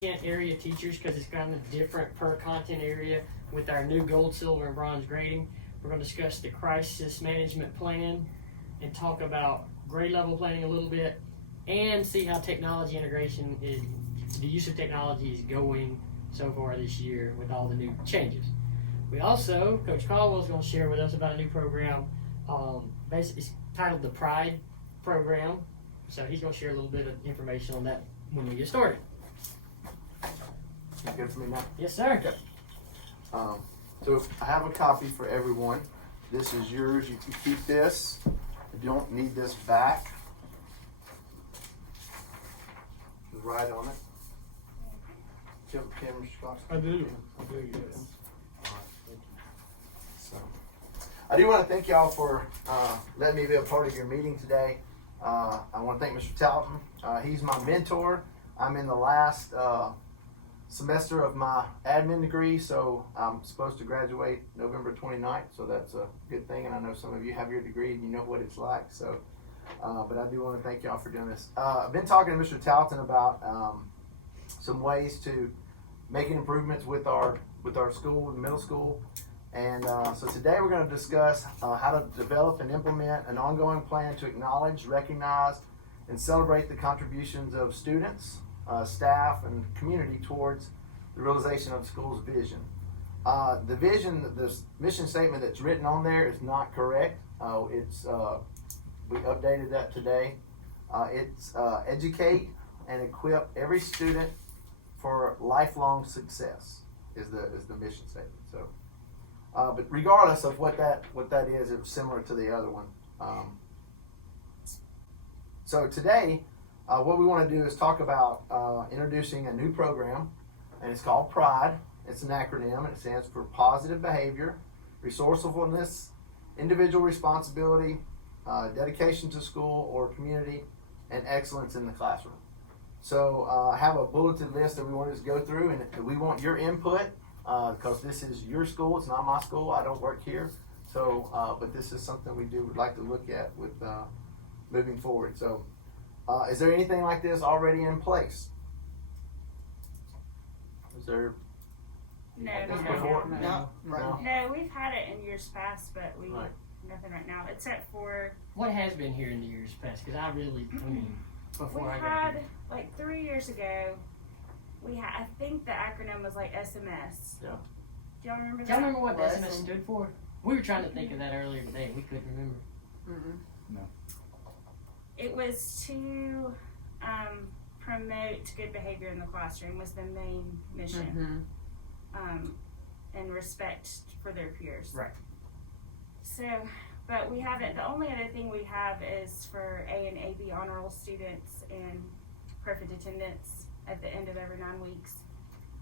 content area teachers because it's kind of different per content area with our new gold, silver, and bronze grading. We're going to discuss the crisis management plan and talk about grade level planning a little bit and see how technology integration is, the use of technology is going so far this year with all the new changes. We also, Coach Caldwell is going to share with us about a new program, basically it's titled the Pride Program. So he's going to share a little bit of information on that when we get started. Good for me now? Yes, sir. Okay. So I have a copy for everyone. This is yours. You can keep this. You don't need this back. Right on it. Do you have a pen, Mr. Cox? I do, yes. All right, thank you. So, I do want to thank y'all for letting me be a part of your meeting today. I want to thank Mr. Talton. He's my mentor. I'm in the last semester of my admin degree, so I'm supposed to graduate November 29th, so that's a good thing, and I know some of you have your degree and you know what it's like, so, but I do want to thank y'all for doing this. I've been talking to Mr. Talton about some ways to making improvements with our school, the middle school, and so today we're going to discuss how to develop and implement an ongoing plan to acknowledge, recognize, and celebrate the contributions of students, staff, and community towards the realization of the school's vision. The vision, the mission statement that's written on there is not correct. We updated that today. It's educate and equip every student for lifelong success is the mission statement. So, but regardless of what that is, it's similar to the other one. So today, what we want to do is talk about introducing a new program, and it's called PRIDE. It's an acronym, and it stands for Positive Behavior, Resourcefulness, Individual Responsibility, Dedication to School or Community, and Excellence in the Classroom. So I have a bulleted list that we want to go through, and we want your input because this is your school. It's not my school. I don't work here. So, but this is something we would like to look at with moving forward. So. Is there anything like this already in place? Is there? No, this before? no. No. No, we've had it in years past, but Right. nothing right now, except for What has been here in the years past? Because I mean, before we I got had here. like 3 years ago. I think the acronym was like SMS. Yeah. Do y'all remember Do y'all that? remember what Lesson. SMS stood for? We were trying to think of that earlier today, and we couldn't remember. It was to promote good behavior in the classroom was the main mission, and respect for their peers. Right. So, but we haven't. The only other thing we have is for A and AB honor roll students and perfect attendance at the end of every 9 weeks.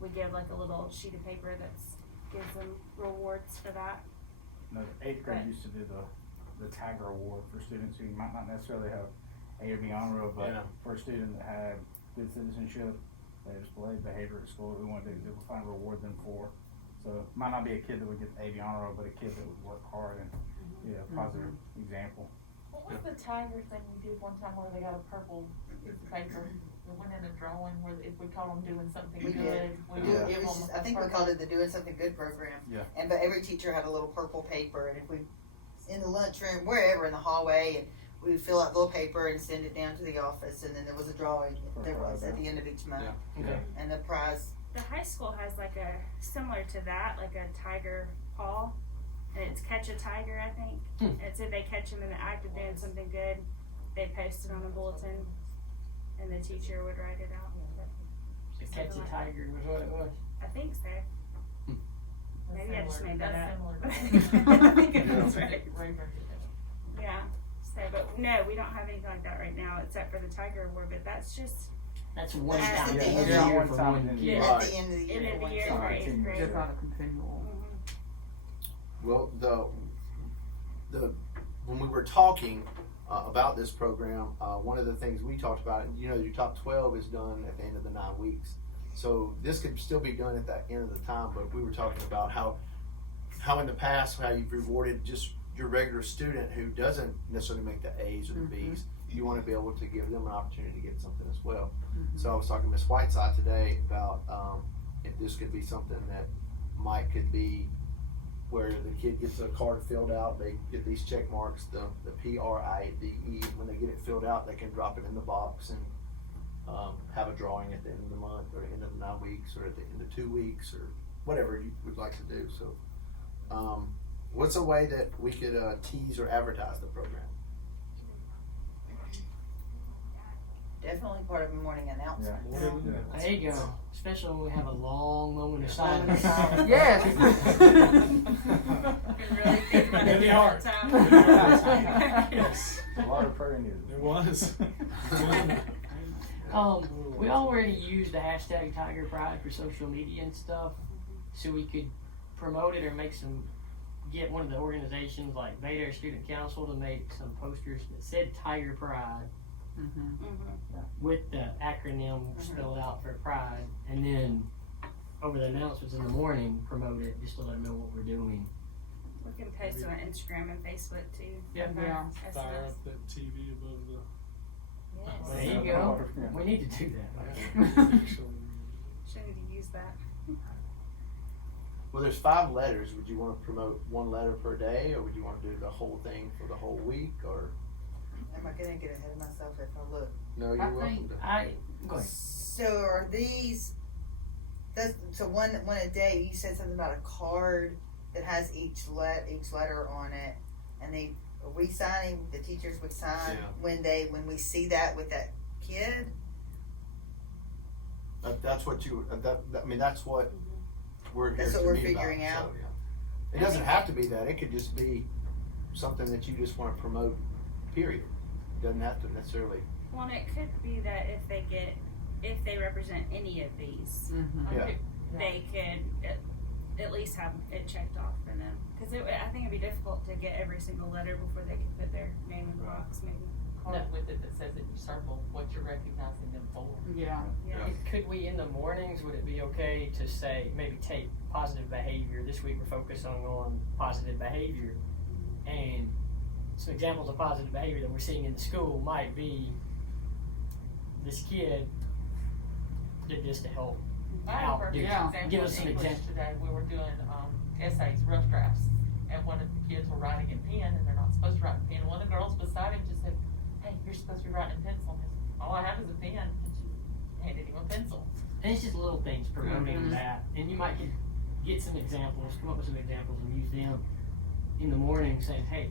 We give like a little sheet of paper that gives them rewards for that. No, 8th grade used to do the Tiger Award for students who might not necessarily have A or B honor roll, but for a student that had good citizenship, they displayed behavior at school that we wanted to find reward them for. So it might not be a kid that would get the A, B honor roll, but a kid that would work hard and be a positive example. What was the tiger thing we did one time where they got a purple piece of paper? We went in a drawing where if we caught them doing something We good, did. we It would give was them just, a I think we purple. called it the Doing Something Good program. Yeah. But every teacher had a little purple paper, and if we, in the lunchroom, wherever in the hallway, and we would fill out little paper and send it down to the office, and then there was a drawing. There was at the end of each month, Okay. and the prize. The high school has like a similar to that, like a tiger paw, and it's catch a tiger, I think. It's if they catch them in the act of doing something good, they post it on a bulletin, and the teacher would write it out. So catch a tiger was what it was. I think so. That's Maybe I just similar- made that that's up. similar to I think it was right. Ray Murphy. Yeah. So, but no, we don't have anything like that right now, except for the Tiger Award. But that's just That's one That's time. the Yeah, thing. yeah, One for time one and kid. then- At the end of the year. end of the one year time. for 8th grade. Just not a continual. Well, when we were talking about this program, one of the things we talked about, your top 12 is done at the end of the 9 weeks. So this could still be done at the end of the time, but we were talking about how in the past, how you've rewarded just your regular student who doesn't necessarily make the A's or the B's. you want to be able to give them an opportunity to get something as well. So I was talking to Ms. Whiteside today about if this could be something that could be where the kid gets a card filled out, they get these check marks, the PRIDE. When they get it filled out, they can drop it in the box and have a drawing at the end of the month or the end of the 9 weeks or at the end of 2 weeks or whatever you would like to do. So what's a way that we could tease or advertise the program? Definitely part of a morning announcement. There you go. Especially when we have a long moment of Moment silence. of Yes. Really think about it Really all hard. the time. Yes. A lot of prayer needed. It was. We already use the hashtag Tiger Pride for social media and stuff, so we could promote it or get one of the organizations like Beta Student Council to make some posters that said Tiger Pride with the acronym spelled out for Pride, and then over the announcements in the morning, promote it just to let them know what we're doing. We can post it on Instagram and Facebook too. Yeah. Fire up that TV above the. There you go. We need to do that. Should need to use that. Well, there's 5 letters. Would you want to promote 1 letter per day, or would you want to do the whole thing for the whole week, or? Am I gonna get ahead of myself if I look? No, you're welcome to. Go ahead. So are these? So one a day. You said something about a card that has each letter on it, and are we signing? The teachers would sign when we see that with that kid. That's what you. I mean, that's what we're here That's to what we're meet figuring about. out. So, yeah. It doesn't have to be that. It could just be something that you just want to promote. Period. It doesn't have to necessarily. Well, it could be that if they represent any of these, Yeah. they could at least have it checked off for them. Because I think it'd be difficult to get every single letter before they could put their name in the box, maybe. Card with it that says in your circle what you're recognizing them for. Yeah. Could we, in the mornings, would it be okay to say, maybe take positive behavior? This week we're focusing on positive behavior. And some examples of positive behavior that we're seeing in the school might be this kid did this to help out. Give us some examples. Today we were doing essays, rough drafts, and one of the kids were writing in pen, and they're not supposed to write in pen. And one of the girls beside him just said, "Hey, you're supposed to be writing in pencil." And he said, "All I have is a pen." And she handed him a pencil. And it's just little things promoting that. And you might get some examples, come up with some examples and use them in the morning saying, hey,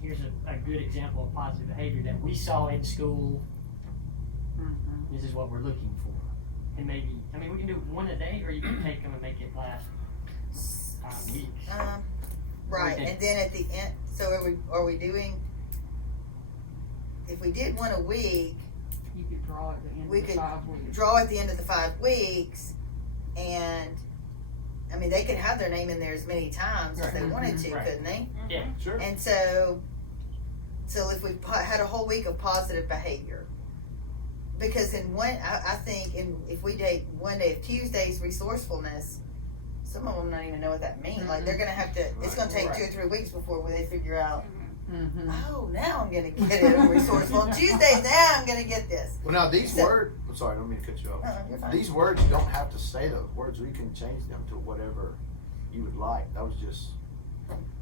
here's a good example of positive behavior that we saw in school. This is what we're looking for. And maybe, we can do 1 a day, or you can take them and make it last 5 weeks. Right, and then at the end, so are we doing, if we did 1 a week, You could draw at the end we of the could 5 weeks. draw at the end of the 5 weeks, and, they could have their name in there as many times as they wanted to, couldn't they? Yeah. Sure. And so if we had a whole week of positive behavior, because I think if we date 1 day of Tuesday's resourcefulness, some of them don't even know what that means. Like they're gonna have to. It's gonna take 2 or 3 weeks before they figure out. Oh, now I'm gonna get it. I'm resourceful. On Tuesdays, now I'm gonna get this. Well, now these words. I'm sorry, I don't mean to cut you off. You're fine. These words don't have to say those words. We can change them to whatever you would like. That was just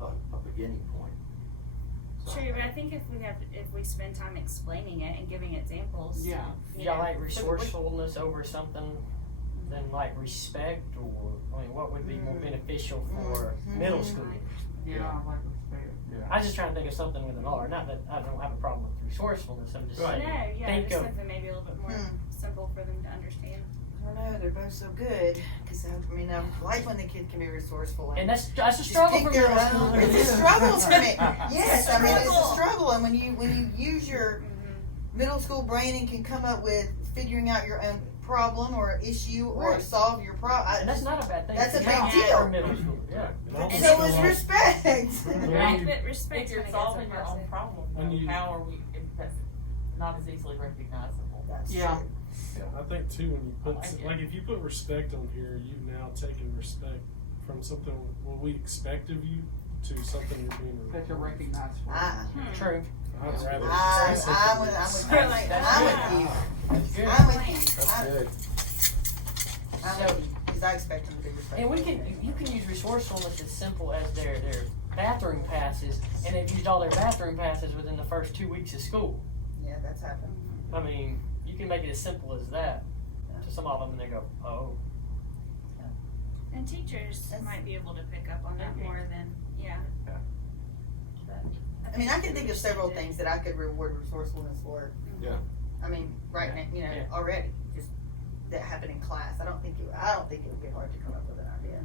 a beginning point. So, True, but I think if we spend time explaining it and giving examples. Yeah. Yeah, like resourcefulness over something than like respect, or what would be more beneficial for middle school? Yeah, I like respect. I was just trying to think of something with an R. Not that I don't have a problem with resourcefulness. I'm just No, saying. yeah, think just of- something maybe a little bit more simple for them to understand. I don't know. They're both so good because I like when the kid can be resourceful And that's a just struggle pick for their middle own. school. It's a struggle for me. Yes, It's a it's a struggle. struggle, and when you use your middle school brain and can come up with figuring out your own problem or issue or Right. solve your problem. And that's not a bad thing. That's a It's big not deal. for middle school. Yeah. And So is respect. Right, but respect If you're kinda gets solving a your own positive. problem, When though, you- how are we? If that's not as easily recognizable. That's Yeah. true. I think too, when you put, I like it. like if you put respect on here, you've now taken respect from something what we expect of you to something you're being. That you're recognized for. Ah. True. I'd rather. I'm with you. We're like, I'm with you. That's good. I'm with you. That's good. I'm with you, because I expect them to be respectful. And you can use resourcefulness as simple as their bathroom passes, and they've used all their bathroom passes within the first 2 weeks of school. Yeah, that's happened. I mean, you can make it as simple as that. To some of them, and they go, oh. And teachers might be able to pick up on that more than, yeah. I mean, I can think of several things that I could reward resourcefulness for. Yeah. I mean, right now, already, just that happened in class. I don't think it would be hard to come up with an idea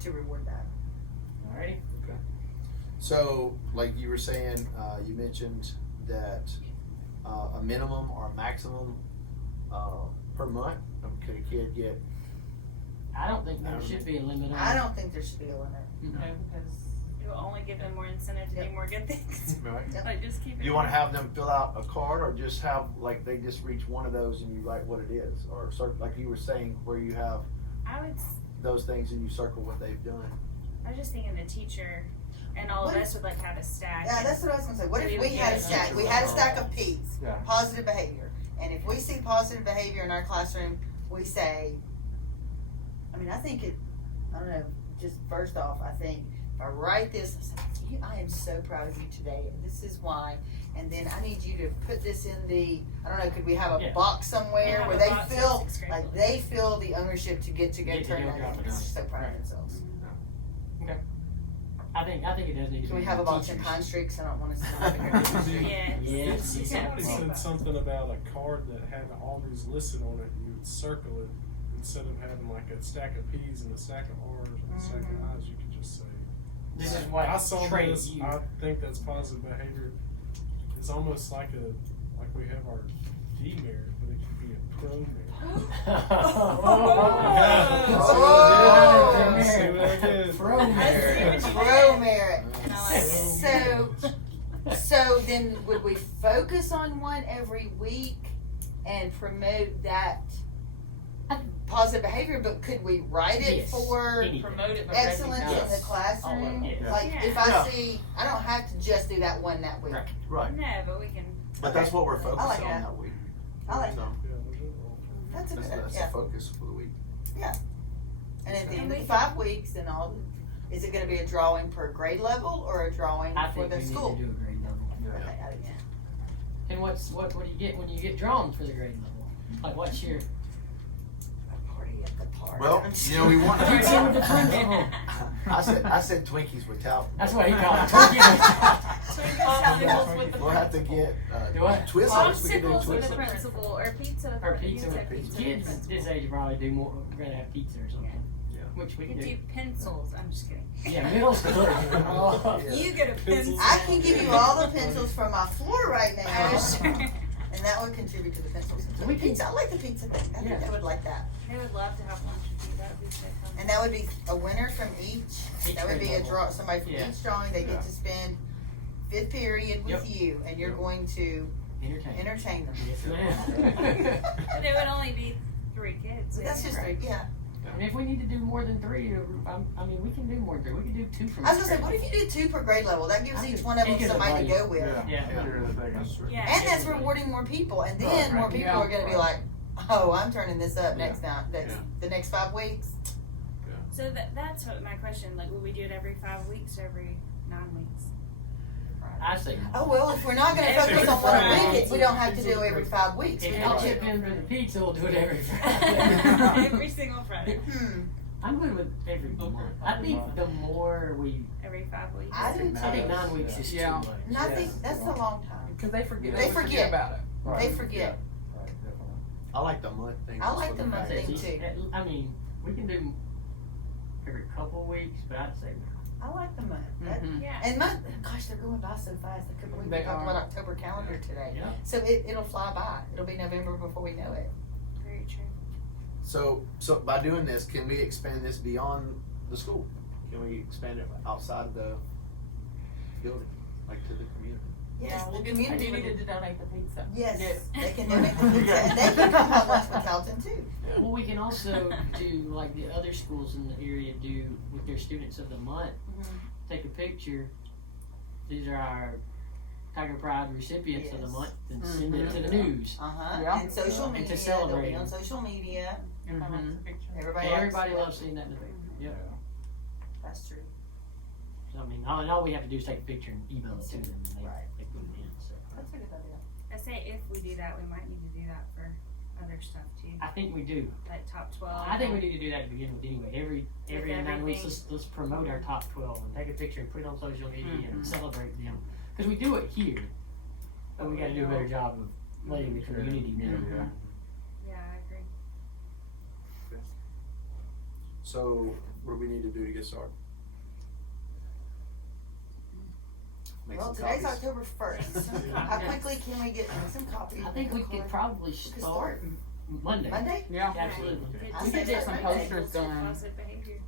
to reward that. Alrighty. So, like you were saying, you mentioned that a minimum or a maximum per month. Could a kid get? I don't think there should be a limit on I it. don't think there should be a limit. No, because It will only give them more incentive to do more good things. Right. Like, just keep it. You want to have them fill out a card, or just have like they just reach one of those and you write what it is, or sort like you were saying, where you have I would, those things and you circle what they've done. I was just thinking the teacher and all of us would like have a stack. Yeah, that's what I was gonna say. What if We we would had a get stack? teacher We had a one. stack of P's, Yeah. positive behavior. And if we see positive behavior in our classroom, we say, I mean, I don't know, just first off, I think if I write this, I am so proud of you today, and this is why. And then I need you to put this in I don't know, could we have a Yeah. box somewhere Yeah, where have they a box feel, that's scrapable. like they feel the ownership to get to go Get to turn go that drop in. it They're off. so proud Right. of themselves. I think it does need to So be. we have a box in teachers. pine streaks, I don't wanna see. Yes. Yes. Somebody said something about a card that had all these listed on it, and you would circle it instead of having like a stack of P's and a stack of R's and a stack of I's. You could just say. This is what I saw trains this. you. I think that's positive behavior. It's almost like we have our demerit, but it could be a pro merit. Oh. See what I did? Pro merit. Pro merit. And I like it. So then would we focus on one every week and promote that positive behavior, but could we write it Yes. for Anything. promote it, but excellence in the recognize classroom? Yeah. Like Yeah. if I Yeah. see, I don't have to just do that one that week. Right. Right. No, but we can. But that's what we're I focused like on that. that week. I like So Yeah, there's nothing wrong with That's a good, that's yeah. the focus for the week. And at the And end of we the 5 weeks and all, is it gonna be a drawing per grade level or a drawing I for think the we need school? to do a grade level. Okay, yeah. And what do you get when you get drawn for the grade level? Like what's your A party at the park. Well, I'm just- you know, we want. Pizza with the principal. I said Twinkies with Talbot. That's what he called it. Popsicles with the We'll have to get Do what? Twizzlers. We can do Popsicles with the Twizzlers. principal or pizza. Or you pizza said with pizza kids with the this age probably do more rather have pizza or something. Yeah. Which we You can could do. do pencils. I'm just kidding. Yeah, middle school. Oh. Yeah. You get a pencil. I can give you all the pencils from my floor right Oh, now. sure. And that would contribute to the pencils. We can- Pizza, I like the pizza thing. I Yeah. think they would like that. They would love to have lunch with you. That would be so fun. And that would be a winner from each. Each That would grade be a level. draw, somebody from Yeah. each drawing. They Yeah. get to spend 5th period with Yep. you, and you're Yep. going to Entertainment. entertain them. Yes, ma'am. But it would only be 3 kids. So that's just Right. yeah. And if we need to do more than 3, I mean, we can do more than 3. We can do 2 from I was gonna say, each what grade if you did 2 per grade level? That gives I each could one of them think of somebody to the go with. Yeah. Sure, that they can- Yeah. And that's rewarding more people. And then Right, more right. people Yeah. are gonna be like, oh, I'm turning this up Yeah. next time. That's Yeah. the next 5 weeks. So that's what my question. Like, would we do it every 5 weeks or every 9 weeks? I say. Oh well, if we're not gonna Every focus on one a Friday. week, we don't have to do every 5 weeks. If We y'all can chip do- in for the pizza, we'll do it every Friday. Every single Friday. I'm good with every month. I think the more we, Every 5 weeks. I do I think too. 9 weeks is too Yeah. much. And I think that's a long time. Because they forget. They would forget. about it. Right. They forget. Right, definitely. I like the month thing. I just like for the month fact. thing. too. I mean, we can do every couple weeks, but I'd say I like the month. That- Mhm. Yeah. And gosh, they're going by so fast. I couldn't believe we They talked are. about October calendar today. Yeah. So it'll fly by. It'll be November before we know it. Very true. So by doing this, can we expand this beyond the school? Can we expand it outside the building, like to the community? Yes, Yeah, the we'll get, I community do would- needed to donate the pizza. Yes, Yes. they can donate the pizza, and they can come have lunch with Calton too. Well, we can also do like the other schools in the area do with their students of the month. Mhm. Take a picture. These are our Tiger Pride recipients of the Yes. month and send it to the Mhm. news. Yeah. And social And to media, they'll celebrate be on them. social media. Everybody likes a picture. Everybody likes loves seeing that in the paper. Yeah. Yep. That's true. So, I mean, all we have to do is take a picture and email it to them, and Right. they put it in. So That's a good idea. I say if we do that, we might need to do that for other stuff too, I think we do. like top 12. I think we need to do that to begin with anyway. Every With 9 weeks, everything. let's promote our top 12 and take a picture and put it on social media and Mhm. celebrate them. Because we do it here, but we got to do a better job of letting the community know. Yeah. Yeah, I agree. So, what do we need to do to get started? Make Well, some today's copies. October 1st. How quickly can we get some copies? I think we could probably start Monday. Monday? Yeah. Absolutely. Kids I We say could get start some Monday. posters done. Positive behavior.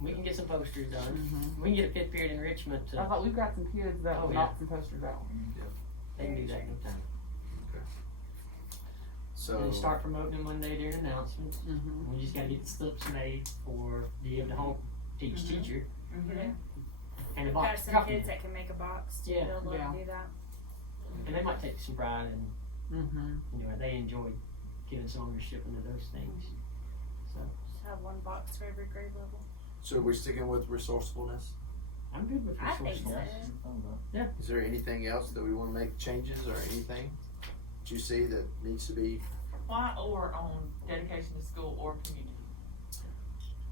We can get some posters done. Mm-hmm. We can get a fifth period enrichment. I thought we've got some kids that Oh, will yeah. knock some posters out. They can do that no time. So, And start promoting them Monday during announcements. Mm-hmm. We just got to get the slips made for the able to home teach teacher Yeah. and a We've box. got some copy. kids that can make a box too. Yeah. They'll love Yeah. to do that. And they might take some pride in, Mm-hmm. you know, they enjoy giving some ownership into those things. So Just have one box for every grade level. so we're sticking with resourcefulness. I'm good with I think resourcefulness. so. Is there anything else that we want to make changes or anything that you see that needs to be? Why or on dedication to school or community?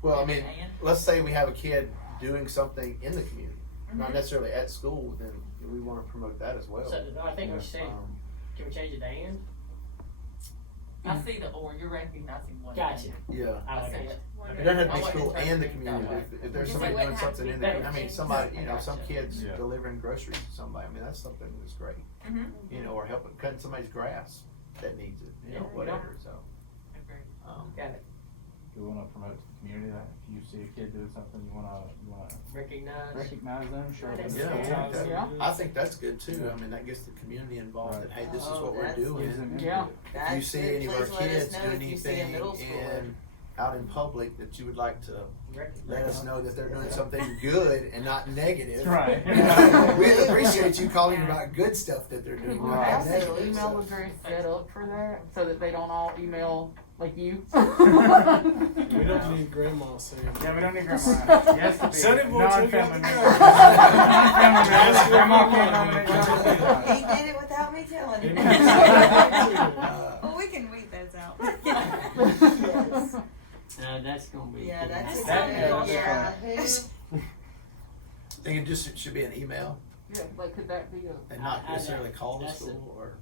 Well, I mean, And? let's say we have a kid doing something in the community, not Mhm. necessarily at school, then we want to promote that as well. So I think we should, can we change it to and? I see the or, you're recognizing one. Gotcha. thing. Yeah. I I like see it. it. It doesn't have to I be like school to and the think that community. way. If there's Because it somebody wouldn't doing have to something be in the, I mean, better somebody, things. you know, some Gotcha. kids Yeah. delivering groceries to somebody. I mean, that's something that's great. Mhm. You know, or helping cutting somebody's grass that needs it. You know, Yeah. whatever. So, Agree. Got it. Do we want to promote to the community that if you see a kid doing something, you want to Recognize. recognize them, show That them. is yeah, fair. that- Yeah. I think that's good too. I mean, that gets the community involved. Right. That hey, this is Oh, what we're that's- Gives doing. them Yeah. input. If you That's see good. any of our Please let us kids know doing if you see a anything middle schooler. out in public that you would like to Recognize. let us know that they're doing something good and not negative. Right. We appreciate you calling about good stuff that they're doing. Could we not have negative the email stuff. address set up for that so that they don't all email like you? We don't need grandma saying. Yeah, we don't need grandma. Yes, to be Sonny boy, check out non-family the member. guy. Non-family member. Grandma can't nominate He did it without me telling him. Well, we can weed those out. Yes. That's gonna be. Yeah, that's That- good. yeah, Yeah. I think it just should be an email Yeah, like could that be a? and not I- necessarily call the that's school or.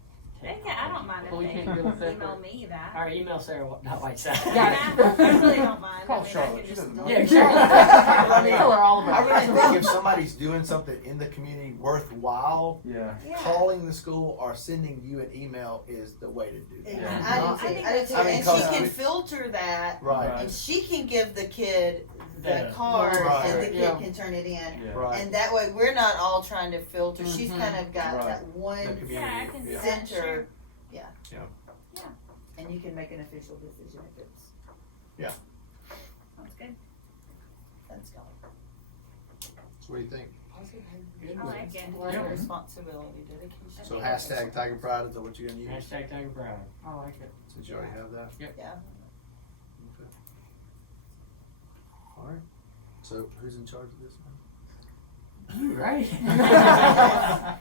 They can, I don't mind Well, we if can't they do it separate. email me that. All right, email Sarah, not Whiteside. Yeah. I really don't mind. Call I mean, Charlotte. I can She just doesn't delete Yeah, it. sure. I mean, tell her all I about really it. think if somebody's doing something in the community worthwhile, Yeah. Yeah. calling the school or sending you an email is the way to do that. Yeah, Yeah. I do I too. think I do too. I mean, And she 'cause can we- filter that, Right. and she can give the kid the The- card, Right. and the kid Yeah. can turn it in. Yeah. Right. And that way, we're not all trying to filter. She's Mhm. kind of got Right. that The one community. Yeah, I can do yeah. that. center. Sure. And you can make an official decision if it's Sounds good. that's going. So what do you think? I like it. Learning responsibility, dedication. So hashtag Tiger Pride, is that what you're gonna use? Hashtag Tiger Pride. I like it. Since you already have that? Yeah. Okay. Alright. So who's in charge of this now? You right.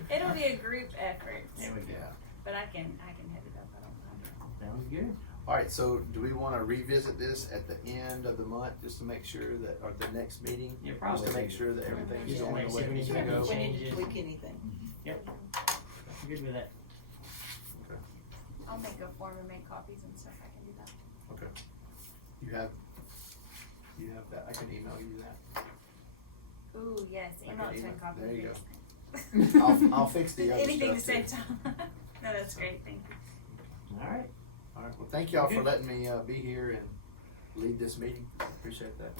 It'll be a group effort, There we go. Yeah. but I can head it up. I don't mind. Sounds good. Alright, so do we wanna revisit this at the end of the month, just to make sure that, or the next meeting? Yeah, Just probably. to make sure that everything's Just to going make the way sure it we needs to need to go? have We change need it. to tweak anything. I'm good with that. I'll make a form and make copies and stuff. I can do that. You have that, I can email you that. Ooh, yes. I Email can it to email- and copy. there you this. I'll fix the other Anything to stuff save too. time. No, that's great. Thank you. All right. Alright, well, thank y'all for letting me, be here and lead this meeting, appreciate that.